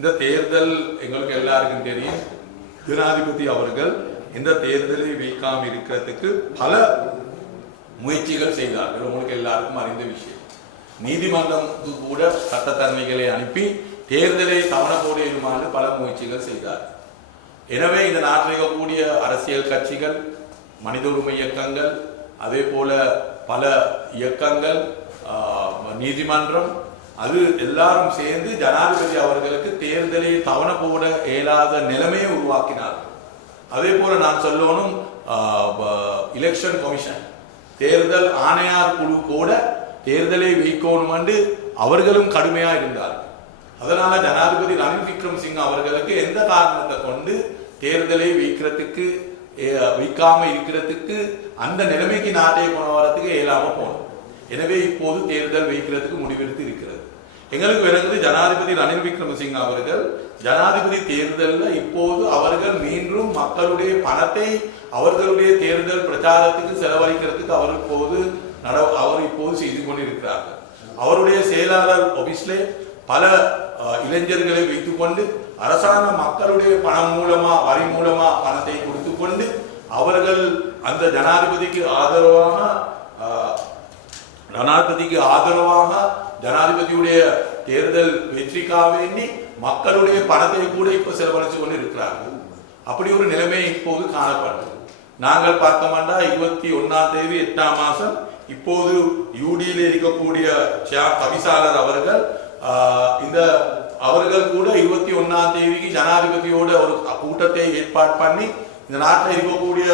இந்த தேர்தல் எங்களுக்கு எல்லாருக்கும் தெரியும். ஜனாதிபதி அவர்கள் இந்த தேர்தலை வைக்காம இருக்கிறதுக்கு பல முயற்சிகள் செய்தார்கள். உங்களுக்கு எல்லாருக்கும் அறிந்த விஷயம். நீதிமன்றத்துக்கு கூட சட்டத்தன்மைகளை அனுப்பி தேர்தலை தவணத்தோடு எழுமாறு பல முயற்சிகள் செய்தார். எனவே இந்த நாட்டில் இருக்கக்கூடிய அரசியல் கட்சிகள் மனித உரிமை இயக்கங்கள் அதே போல பல இயக்கங்கள் நீதிமன்றம் அது எல்லாரும் சேர்ந்து ஜனாதிபதி அவர்களுக்கு தேர்தலை தவண போட இயலாத நிலைமையை உருவாக்கினார்கள் அதே போல நான் சொல்லணும் எலெக்ஷன் கமிஷன் தேர்தல் ஆணையார் குழு கூட தேர்தலை வைக்கணும் என்று அவர்களும் கடுமையாக இருந்தார்கள் அதனால ஜனாதிபதி ரணில் விக்ரம் சிங் அவர்களுக்கு எந்த காரணத்தை கொண்டு தேர்தலை வைக்கிறதுக்கு வைக்காம இருக்கிறதுக்கு அந்த நிலைமைக்கு நாட்டை கொண்டு வரதுக்கு இயலாம போனோம் எனவே இப்போது தேர்தல் வைக்கிறதுக்கு முடிவெடுத்து இருக்கிறது. எங்களுக்கு விளங்குது ஜனாதிபதி ரணில் விக்ரமசிங்க அவர்கள் ஜனாதிபதி தேர்தலில் இப்போது அவர்கள் மீண்டும் மக்களுடைய பணத்தை அவர்களுடைய தேர்தல் பிரச்சாரத்துக்கு செலவழிக்கிறதுக்கு அவர் இப்போது நட அவர் இப்போது செய்து கொண்டிருக்கிறார்கள். அவருடைய செயலாளர் ஆபீஸ்லே பல இளைஞர்களை வைத்துக்கொண்டு அரசாங்க மக்களுடைய பணம் மூலமா வரி மூலமா பணத்தை கொடுத்து கொண்டு அவர்கள் அந்த ஜனாதிபதிக்கு ஆதரவாக ஜனாதிபதிக்கு ஆதரவாக ஜனாதிபதியுடைய தேர்தல் வெற்றிக்காக வேண்டி மக்களுடைய பணத்தை கூட இப்ப செலவழிச்சு கொண்டு இருக்கிறார்கள் அப்படி ஒரு நிலைமை இப்போது காணப்படுது. நாங்கள் பார்த்தோம்னா இருபத்தி ஒன்னாம் தேதி எட்டாம் மாசம் இப்போது யூடியில் இருக்கக்கூடிய ஷியா அவர்கள் ஆஹ், இந்த அவர்கள் கூட இருபத்தி ஒன்னாம் தேதிக்கு ஜனாதிபதியோட ஒரு கூட்டத்தை ஏற்பாடு பண்ணி இந்த நாட்டில் இருக்கக்கூடிய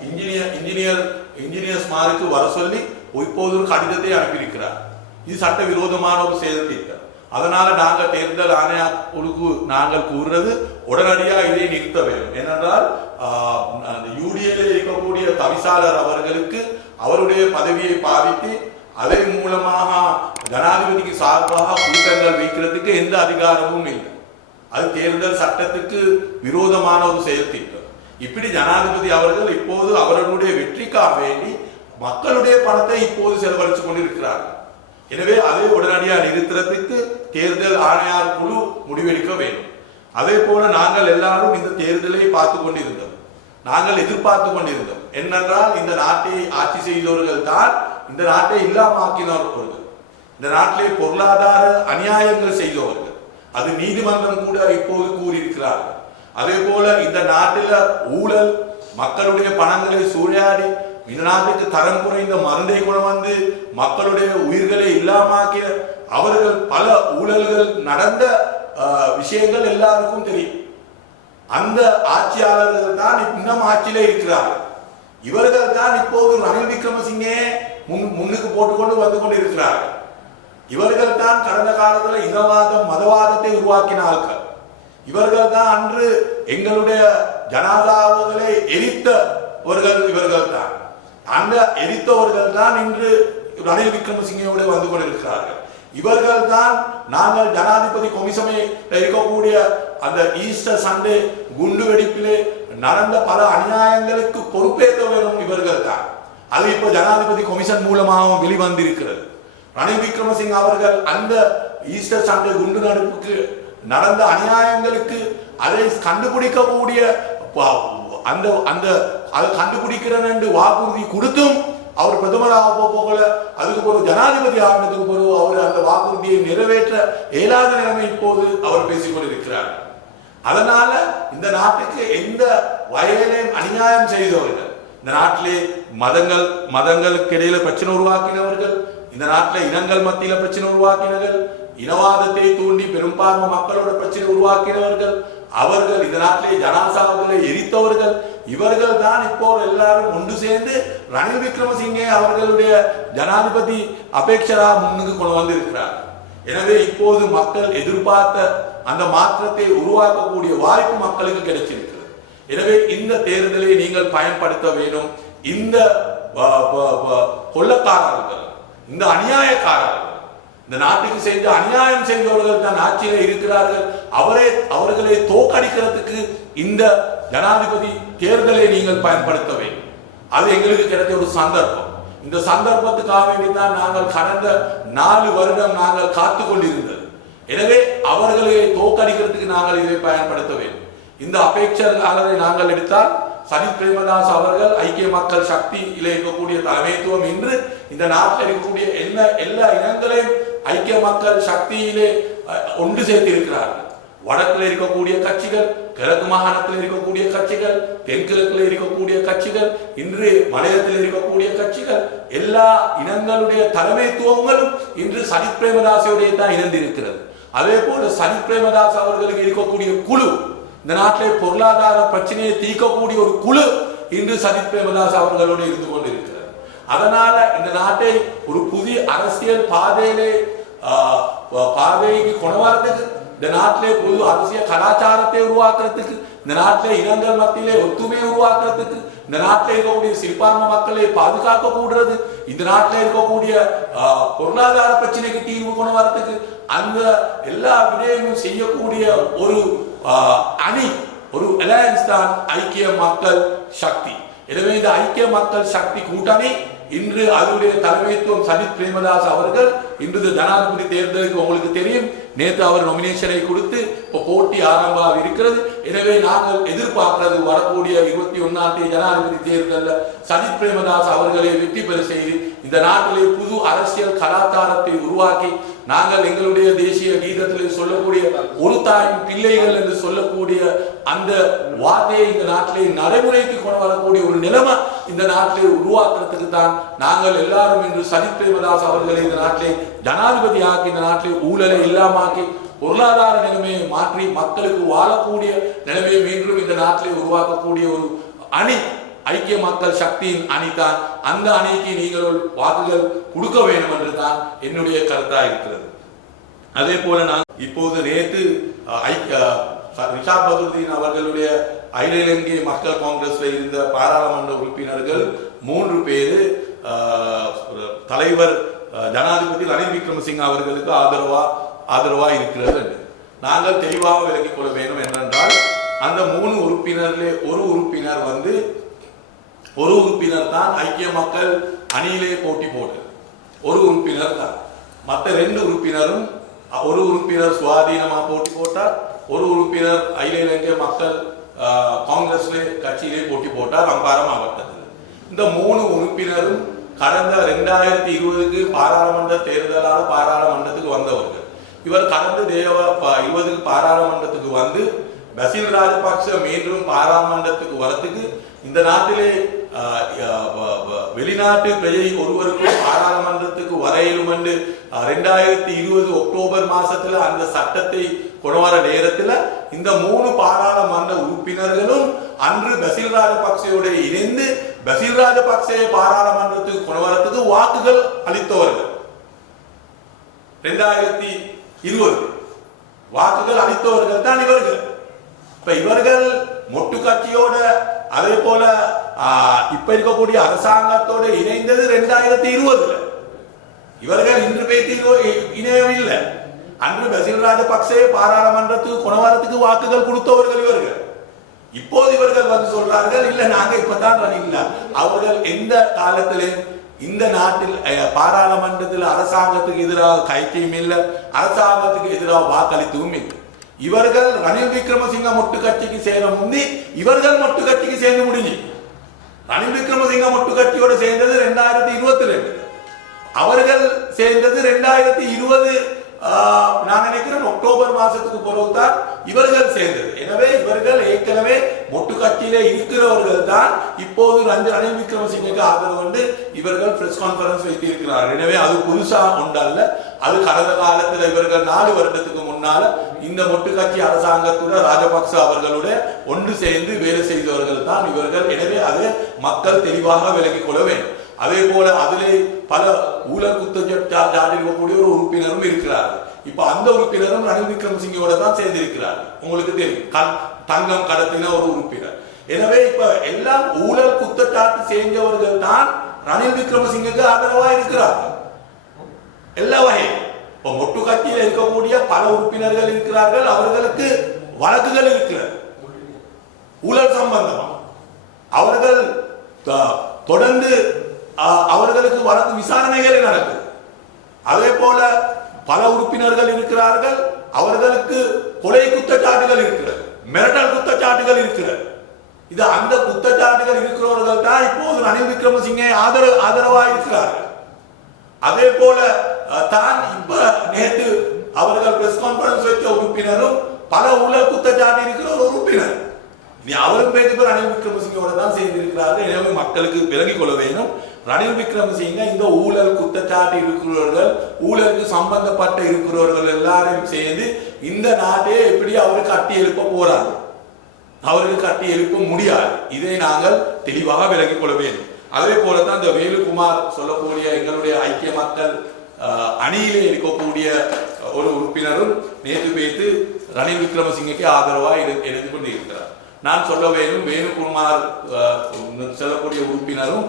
இன்ஜினியர் இன்ஜினியர் இன்ஜினியர்ஸ் மாருக்கு வர சொல்லி இப்போது ஒரு கடிதத்தை அனுப்பியிருக்கிறார். இது சட்ட விரோதமான ஒரு செயல் திட்டம். அதனால நாங்கள் தேர்தல் ஆணைய குழுக்கு நாங்கள் கூறுறது உடனடியாக இதை நிறுத்த வேண்டும். ஏனென்றால் ஆஹ், இருக்கக்கூடிய தவிசாளர் அவர்களுக்கு அவருடைய பதவியை பாதித்து அதன் மூலமாக ஜனாதிபதிக்கு சார்பாக கூட்டங்கள் வைக்கிறதுக்கு எந்த அதிகாரமும் இல்லை. அது தேர்தல் சட்டத்துக்கு விரோதமான ஒரு செயல் திட்டம். இப்படி ஜனாதிபதி அவர்கள் இப்போது அவர்களுடைய வெற்றிக்காக வேண்டி மக்களுடைய பணத்தை இப்போது செலவழித்துக் கொண்டிருக்கிறார்கள். எனவே அதை உடனடியாக நிறுத்துறதுக்கு தேர்தல் ஆணையார் குழு முடிவெடுக்க வேண்டும். அதே போல நாங்கள் எல்லாரும் இந்த தேர்தலை பார்த்து கொண்டிருந்தோம். நாங்கள் எதிர்பார்த்து கொண்டிருந்தோம். என்னென்றால் இந்த நாட்டை ஆட்சி செய்தவர்கள் தான் இந்த நாட்டை இல்லாமாக்கினவர்கள் இந்த நாட்டிலே பொருளாதார அநியாயங்கள் செய்தவர்கள். அது நீதிமன்றம் கூட இப்போது கூறியிருக்கிறார்கள். அதே போல இந்த நாட்டில் ஊழல் மக்களுடைய பணங்களை சூறையாடி இதனாலுக்கு தரம் குறைந்த மருந்தை கொண்டு வந்து மக்களுடைய உயிர்களை இல்லாமாக்கிய அவர்கள் பல ஊழல்கள் நடந்த விஷயங்கள் எல்லாருக்கும் தெரியும். அந்த ஆட்சியாளர்கள் தான் இன்னும் ஆட்சியில இருக்கிறார்கள். இவர்கள் தான் இப்போது ரணில் விக்ரமசிங்கே முன் முன்னுக்கு போட்டுக்கொண்டு வந்து கொண்டு இருக்கிறார்கள் இவர்கள் தான் கடந்த காலத்தில் இனவாதம் மதவாதத்தை உருவாக்கினார்கள். இவர்கள் தான் அன்று எங்களுடைய ஜனாதாவர்களை எரித்தவர்கள் இவர்கள் தான். அந்த எரித்தவர்கள் தான் இன்று ரணில் விக்ரமசிங்கோடு வந்து கொண்டிருக்கிறார்கள். இவர்கள் தான் நாங்கள் ஜனாதிபதி கொமிசமே இருக்கக்கூடிய அந்த ஈஸ்டர் சண்டே குண்டு வெடிப்பிலே நடந்த பல அநியாயங்களுக்கு பொறுப்பேற்க வேண்டும் இவர்கள் தான் அது இப்போ ஜனாதிபதி கொமிஷன் மூலமாகவும் வெளிவந்திருக்கிறது. ரணில் விக்ரமசிங் அவர்கள் அந்த ஈஸ்டர் சண்டே குண்டு நடுப்புக்கு நடந்த அநியாயங்களுக்கு அதை கண்டுபிடிக்கக்கூடிய அந்த அந்த அதை கண்டுபிடிக்கிறேன் என்று வாக்குறுதி கொடுத்தும் அவர் பிரதமராக போகல. அதுக்கு ஒரு ஜனாதிபதி ஆகினதுக்கு பிறகு அவர் அந்த வாக்குறுதியை நிறைவேற்ற இயலாத நிலைமை இப்போது அவர் பேசிக் கொண்டிருக்கிறார். அதனால இந்த நாட்டுக்கு எந்த வயலையும் அநியாயம் செய்தவர்கள் இந்த நாட்டிலே மதங்கள் மதங்களுக்கு இடையில பிரச்சனை உருவாக்கினவர்கள் இந்த நாட்டில் இனங்கள் மத்தியில பிரச்சனை உருவாக்கினவர்கள் இனவாதத்தை தூண்டி பெரும்பான்மை மக்களோட பிரச்சனை உருவாக்கினவர்கள் அவர்கள் இந்த நாட்டிலே ஜனாசாவுகளை எரித்தவர்கள். இவர்கள் தான் இப்போ எல்லாரும் ஒன்று சேர்ந்து ரணில் விக்ரமசிங்கே அவர்களுடைய ஜனாதிபதி அபேட்சரா முன்னுக்கு கொண்டு வந்திருக்கிறார். எனவே இப்போது மக்கள் எதிர்பார்த்த அந்த மாற்றத்தை உருவாக்கக்கூடிய வாய்ப்பு மக்களுக்கு கிடைச்சிருக்கிறது. எனவே இந்த தேர்தலை நீங்கள் பயன்படுத்த வேண்டும். இந்த கொள்ளக்காரர்கள் இந்த அநியாயக்காரர்கள் இந்த நாட்டுக்கு செய்த அநியாயம் செய்தவர்கள் தான் ஆட்சியில இருக்கிறார்கள். அவரே அவர்களை தோக்கடிக்கிறதுக்கு இந்த ஜனாதிபதி தேர்தலை நீங்கள் பயன்படுத்த வேண்டும். அது எங்களுக்கு கிடைத்த ஒரு சந்தர்ப்பம். இந்த சந்தர்ப்பத்துக்காக வேண்டிதான் நாங்கள் கடந்த நாலு வருடம் நாங்கள் காத்து கொண்டிருந்தது. எனவே அவர்களை தோற்கடிக்கிறதுக்கு நாங்கள் இதை பயன்படுத்த வேண்டும். இந்த அபேட்சையாளரை நாங்கள் எடுத்தால் சஜித் பிரேமதாஸ் அவர்கள் ஐக்கிய மக்கள் சக்தியில இருக்கக்கூடிய தலைமைத்துவம் இன்று இந்த நாட்டில் இருக்கக்கூடிய எல்லா எல்லா இனங்களையும் ஐக்கிய மக்கள் சக்தியிலே ஒன்று சேர்த்து இருக்கிறார்கள் வடக்கில் இருக்கக்கூடிய கட்சிகள் கிழக்கு மாகாணத்தில் இருக்கக்கூடிய கட்சிகள் தென்கிழக்கில் இருக்கக்கூடிய கட்சிகள் இன்று மலையத்தில் இருக்கக்கூடிய கட்சிகள் எல்லா இனங்களுடைய தலைமைத்துவங்களும் இன்று சஜித் பிரேமதாசையுடைய தான் இணைந்திருக்கிறது. அதே போல சஜித் பிரேமதாஸ் அவர்களுக்கு இருக்கக்கூடிய குழு இந்த நாட்டிலே பொருளாதார பிரச்சனையை தீர்க்கக்கூடிய ஒரு குழு இன்று சஜித் பிரேமதாஸ் அவர்களோடு இருந்து கொண்டு அதனால இந்த நாட்டை ஒரு புதிய அரசியல் பாதையிலே ஆஹ், பாதைக்கு கொண்டு வரதுக்கு இந்த நாட்டிலே புது அரசியல் கலாச்சாரத்தை உருவாக்குறதுக்கு இந்த நாட்டிலே இனங்கள் மத்தியிலே ஒத்துமையை உருவாக்குறதுக்கு இந்த நாட்டில் இருக்கக்கூடிய சிறுபான்மை மக்களை பாதுகாக்க கூடுறது இந்த நாட்டில் இருக்கக்கூடிய ஆஹ், பொருளாதார பிரச்சனைக்கு தீர்வு கொண்டு வரதுக்கு அந்த எல்லா விடயமும் செய்யக்கூடிய ஒரு ஆஹ், அணி ஒரு அலையன்ஸ் தான் ஐக்கிய மக்கள் சக்தி. எனவே இந்த ஐக்கிய மக்கள் சக்தி கூட்டணி இன்று அவருடைய தலைமைத்துவம் சஜித் பிரேமதாஸ் அவர்கள் இன்று ஜனாதிபதி தேர்தலுக்கு உங்களுக்கு தெரியும். நேற்று அவர் நொமினேஷனை கொடுத்து இப்போ போட்டி ஆரம்பமாக இருக்கிறது. எனவே நாங்கள் எதிர்பார்க்கிறது வரக்கூடிய இருபத்தி ஒன்னாம் தேதி ஜனாதிபதி தேர்தலில் சஜித் பிரேமதாஸ் அவர்களை வெற்றி பெற செய்து இந்த நாட்டிலே புது அரசியல் கலாச்சாரத்தை உருவாக்கி நாங்கள் எங்களுடைய தேசிய கீதத்தில் சொல்லக்கூடிய ஒரு தாயின் பிள்ளைகள் என்று சொல்லக்கூடிய அந்த வார்த்தையை இந்த நாட்டிலே நடைமுறைக்கு கொண்டு வரக்கூடிய ஒரு நிலைமை இந்த நாட்டிலே உருவாக்குறதுக்கு தான் நாங்கள் எல்லாரும் இன்று சஜித் பிரேமதாஸ் அவர்களை இந்த நாட்டிலே ஜனாதிபதி ஆக்கி இந்த நாட்டிலே ஊழலை இல்லாமாக்கி பொருளாதார நிலைமையை மாற்றி மக்களுக்கு வாழக்கூடிய நிலைமையை மீண்டும் இந்த நாட்டிலே உருவாக்கக்கூடிய ஒரு அணி ஐக்கிய மக்கள் சக்தியின் அணிதான். அந்த அணிக்கு நீங்கள் வாக்குகள் கொடுக்க வேண்டும் என்று தான் என்னுடைய கருத்தா இருக்கிறது. அதே போல நான் இப்போது நேற்று அஹ், ஐக்கிய பதுருதீன் அவர்களுடைய அகில இலங்கை மக்கள் காங்கிரஸ்ல இருந்த பாராளுமன்ற உறுப்பினர்கள் மூன்று பேரு தலைவர் ஜனாதிபதி ரணில் விக்ரமசிங்க அவர்களுக்கு ஆதரவா ஆதரவா இருக்கிறது என்று. நாங்கள் தெளிவாக விளங்கிக் கொள்ள வேண்டும் என்னென்றால் அந்த மூணு உறுப்பினர்களே ஒரு உறுப்பினர் வந்து ஒரு உறுப்பினர் தான் ஐக்கிய மக்கள் அணியிலே போட்டி போட்டது ஒரு உறுப்பினர் தான். மற்ற ரெண்டு உறுப்பினரும் ஒரு உறுப்பினர் சுவாதீனமாக போட்டி போட்டார் ஒரு உறுப்பினர் அகில இலங்கை மக்கள் ஆஹ், காங்கிரஸ்ல கட்சியிலே போட்டி போட்டார் அம்பாரம் அமர்த்தது இந்த மூணு உறுப்பினரும் கடந்த ரெண்டாயிரத்தி இருபதுக்கு பாராளுமன்ற தேர்தலால் பாராளுமன்றத்துக்கு வந்தவர்கள். இவர் கடந்த தேவ இருபதுக்கு பாராளுமன்றத்துக்கு வந்து பசீல் ராஜபக்ச மீண்டும் பாராளுமன்றத்துக்கு வரத்துக்கு இந்த நாட்டிலே ஆஹ், வெளிநாட்டு பிரஜை ஒருவருக்கும் பாராளுமன்றத்துக்கு வரையிலும் என்று ரெண்டாயிரத்தி இருபது அக்டோபர் மாசத்துல அந்த சட்டத்தை கொண்டு வர நேரத்துல இந்த மூணு பாராளுமன்ற உறுப்பினர்களும் அன்று பசீல் ராஜபக்சையோட இணைந்து பசீல் ராஜபக்சே பாராளுமன்றத்துக்கு கொண்டு வரத்துக்கு வாக்குகள் அளித்தவர்கள். ரெண்டாயிரத்தி இருபது. வாக்குகள் அளித்தவர்கள் தான் இவர்கள். இப்ப இவர்கள் மொட்டு கட்சியோட அதே போல இப்ப இருக்கக்கூடிய அரசாங்கத்தோட இணைந்தது ரெண்டாயிரத்தி இருபதுல. இவர்கள் இன்று பேத்தி இணையவில்லை அன்று பசில் ராஜபக்சே பாராளுமன்றத்துக்கு குணவாரத்துக்கு வாக்குகள் கொடுத்தவர்கள் இவர்கள். இப்போது இவர்கள் வந்து சொல்றார்கள் இல்ல நாங்க இப்பதான் ரணில்ல அவர்கள் எந்த காலத்திலே இந்த நாட்டில் அஹ், பாராளுமன்றத்தில் அரசாங்கத்துக்கு எதிராக கைக்கையும் இல்லை அரசாங்கத்துக்கு எதிராக வாக்களித்தும் இல்லை. இவர்கள் ரணில் விக்ரமசிங்க மொட்டு கட்சிக்கு சேர முந்தி இவர்கள் மொட்டு கட்சிக்கு சேர்ந்து முடிஞ்சு. ரணில் விக்ரமசிங்க மொட்டு கட்சியோடு சேர்ந்தது ரெண்டாயிரத்தி இருபத்தி ரெண்டு அவர்கள் சேர்ந்தது ரெண்டாயிரத்தி இருபது நான் நினைக்கிறேன் அக்டோபர் மாசத்துக்கு பிறகுதான் இவர்கள் சேர்ந்தது. எனவே இவர்கள் ஏற்கனவே ஒட்டுக்கட்சியிலே இருக்கிறவர்கள் தான் இப்போது ரஞ்சன் ரணில் விக்ரமசிங்கக்கு ஆதரவு கொண்டு இவர்கள் பிரஸ் கான்பரன்ஸ் வைத்திருக்கிறார்கள். எனவே அது புதுசாக ஒன்றல்ல. அது கடந்த காலத்தில் இவர்கள் நாலு வருடத்துக்கு முன்னால இந்த மொட்டுக்கட்சி அரசாங்கத்துடன் ராஜபக்ச அவர்களோட ஒன்று சேர்ந்து வேலை செய்தவர்கள் தான் இவர்கள். எனவே அதை மக்கள் தெளிவாக விலகிக் கொள்ள வேண்டும். அதே போல அதிலே பல ஊழல் குற்றச்சாட்டிருக்கக்கூடிய ஒரு உறுப்பினரும் இருக்கிறார் இப்ப அந்த உறுப்பினரும் ரணில் விக்ரமசிங்கோட தான் சேர்ந்திருக்கிறார். உங்களுக்கு தெரியும். தங்கம் கடத்தின ஒரு உறுப்பினர். எனவே இப்ப எல்லாம் ஊழல் குற்றச்சாட்டு செஞ்சவர்கள் தான் ரணில் விக்ரமசிங்கக்கு ஆதரவா இருக்கிறார்கள் எல்லா வகையும் இப்ப மொட்டு கட்சியில் இருக்கக்கூடிய பல உறுப்பினர்கள் இருக்கிறார்கள். அவர்களுக்கு வழக்குகள் இருக்கிறது. ஊழல் சம்பந்தமா. அவர்கள் தொடர்ந்து அவர்களுக்கு வழக்கு விசாரணைகள் நடக்குது. அதே போல பல உறுப்பினர்கள் இருக்கிறார்கள். அவர்களுக்கு கொலை குற்றச்சாட்டுகள் இருக்கிறது. மிரட்டல் குற்றச்சாட்டுகள் இருக்கிறது. இது அந்த குற்றச்சாட்டுகள் இருக்கிறவர்கள் தான் இப்போது ரணில் விக்ரமசிங்கை ஆதரவு ஆதரவாக இருக்கிறார்கள். அதே போல தான் இப்ப நேற்று அவர்கள் பிரஸ் கான்பரன்ஸ் வைத்த உறுப்பினரும் பல ஊழல் குற்றச்சாட்டு இருக்கிற ஒரு உறுப்பினர். அவரும் பேச்சு ரணில் விக்ரமசிங்கோட தான் செய்திருக்கிறார்கள் எனவே மக்களுக்கு விளங்கிக் கொள்ள வேண்டும். ரணில் விக்ரமசிங்க இந்த ஊழல் குற்றச்சாட்டு இருக்கிறவர்கள் ஊழலுக்கு சம்பந்தப்பட்ட இருக்கிறவர்கள் எல்லாரையும் சேர்ந்து இந்த நாட்டையே எப்படி அவரு கட்டி எழுப்ப போறாரு அவருக்கு கட்டி எழுப்ப முடியாது. இதை நாங்கள் தெளிவாக விளங்கிக் கொள்ள வேண்டும். அதே போலதான் இந்த வேலுகுமார் சொல்லக்கூடிய எங்களுடைய ஐக்கிய மக்கள் அணியிலே இருக்கக்கூடிய ஒரு உறுப்பினரும் நேற்று பேத்து ரணில் விக்ரமசிங்கக்கு ஆதரவாக இரு- இருந்து கொண்டிருக்கிறார். நான் சொல்ல வேண்டும் வேணுகுமார் செல்லக்கூடிய உறுப்பினரும்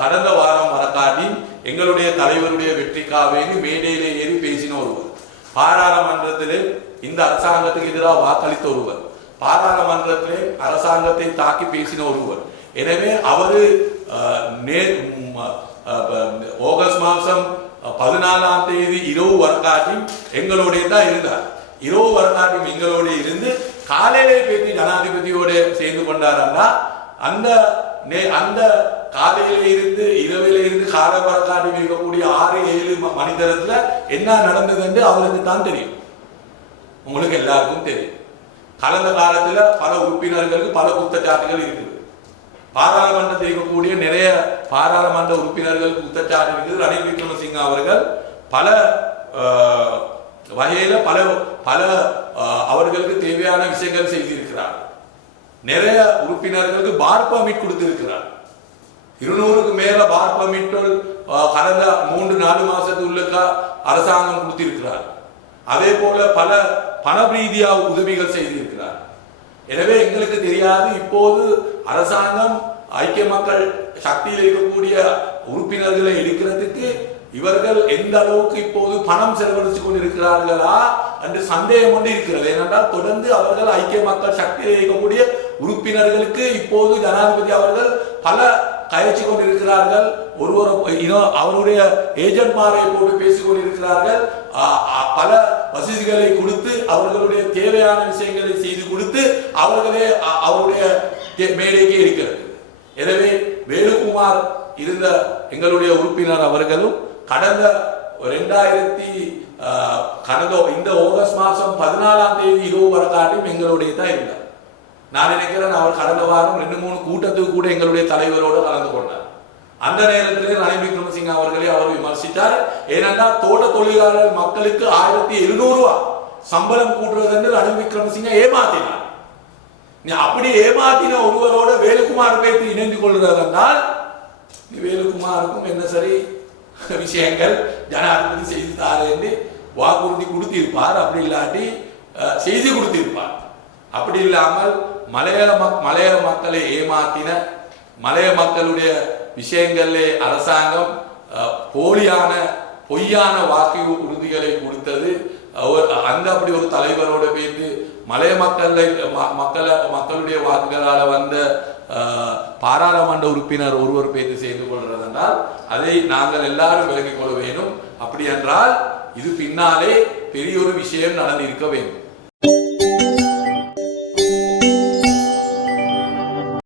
கடந்த வாரம் வரக்காட்டி எங்களுடைய தலைவருடைய வெற்றிக்காவேன்னு மேடையிலே ஏறி பேசின ஒருவர். பாராளுமன்றத்திலே இந்த அரசாங்கத்துக்கு எதிராக வாக்களித்த ஒருவர். பாராளுமன்றத்திலே அரசாங்கத்தை தாக்கி பேசின ஒருவர். எனவே அவரு அஹ், ஆகஸ்ட் மாசம் பதினாலாம் தேதி இரவு வரக்காட்டி எங்களோட தான் இருந்தார். இரவு வரக்காட்டி எங்களோட இருந்து காலையிலே பேசி ஜனாதிபதியோடு சேர்ந்து கொண்டாரன்னா அந்த நே- அந்த காலையில இருந்து இரவில இருந்து காலை இருக்கக்கூடிய ஆறு ஏழு ம- என்ன நடந்தது என்று அவருக்கு தான் தெரியும். உங்களுக்கு எல்லாருக்கும் தெரியும். கலந்த காலத்துல பல உறுப்பினர்களுக்கு பல குற்றச்சாட்டுகள் இருக்குது. பாராளுமன்றத்தில் இருக்கக்கூடிய நிறைய பாராளுமன்ற உறுப்பினர்களுக்கு குற்றச்சாட்டு இருக்குது. ரணில் விக்ரமசிங்க அவர்கள் பல வகையில பல பல அவர்களுக்கு தேவையான விஷயங்கள் செய்திருக்கிறார். நிறைய உறுப்பினர்களுக்கு பார் பர்மிட் கொடுத்திருக்கிறார். இருநூறுக்கு மேல பார் பர்மிட்கள் கடந்த மூன்று நாலு மாசத்துக்குள்ள அரசாங்கம் கொடுத்திருக்கிறார். அதே போல பல பண ரீதியா உதவிகள் செய்திருக்கிறார். எனவே எங்களுக்கு தெரியாது இப்போது அரசாங்கம் ஐக்கிய மக்கள் சக்தியில் இருக்கக்கூடிய உறுப்பினர்களை எடுக்கிறதுக்கு இவர்கள் எந்த அளவுக்கு இப்போது பணம் செலவழித்துக் கொண்டிருக்கிறார்களா என்று சந்தேகம் கொண்டு இருக்கிறது. ஏனென்றால் தொடர்ந்து அவர்கள் ஐக்கிய மக்கள் சக்தியில் இருக்கக்கூடிய உறுப்பினர்களுக்கு இப்போது ஜனாதிபதி அவர்கள் பல கயிற்சி கொண்டிருக்கிறார்கள். ஒருவர் அவருடைய ஏஜென்ட்மாரை போட்டு பேசிக் கொண்டிருக்கிறார்கள். பல வசதிகளை கொடுத்து அவர்களுடைய தேவையான விஷயங்களை செய்து கொடுத்து அவர்களே அவருடைய தே- மேடைக்கே இருக்கிறது. எனவே வேணுகுமார் இருந்த எங்களுடைய உறுப்பினர் அவர்களும் கடந்த ரெண்டாயிரத்தி கடந்த இந்த ஆகஸ்ட் மாதம் பதினாலாம் தேதி இரவு வர காட்டியும் எங்களுடைய தான் இருந்தார் நான் நினைக்கிறேன் அவர் கடந்த வாரம் ரெண்டு மூணு கூட்டத்துக்கு கூட எங்களுடைய தலைவரோடு கலந்து கொண்டார். அந்த நேரத்திலே ரணில் விக்ரமசிங்க அவர்களை அவர் விமர்சித்தார். ஏனென்றால் தோட்ட தொழிலாளர் மக்களுக்கு ஆயிரத்தி எழுநூறு சம்பளம் கூட்டுறது என்று ரணில் விக்ரமசிங்க ஏமாத்தினார். நீ அப்படி ஏமாத்தின ஒருவரோட வேலுக்குமார் பேத்து இணைந்து கொள்கிறதென்றால் நீ வேலுக்குமாருக்கும் என்ன சரி? விஷயங்கள் ஜனாதிபதி செய்து தாரு என்று வாக்குறுதி கொடுத்திருப்பார். அப்படி இல்லாட்டி அஹ், செய்தி கொடுத்திருப்பார். அப்படி இல்லாமல் மலைய மக் மலைய மக்களை ஏமாத்தின மலைய மக்களுடைய விஷயங்களிலே அரசாங்கம் அஹ், போலியான பொய்யான வாக்கு உறுதிகளை கொடுத்தது அவர் அங்க அப்படி ஒரு தலைவரோட பேர்த்து மலைய மக்களை ம- மக்களுடைய வாக்குகளால் வந்த பாராளுமன்ற உறுப்பினர் ஒருவர் பேர்த்து செய்து கொள்றதென்றால் அதை நாங்கள் எல்லாரும் விலகிக் கொள்ள வேண்டும். அப்படி என்றால் இது பின்னாலே பெரிய ஒரு விஷயம் நடந்திருக்க வேண்டும்.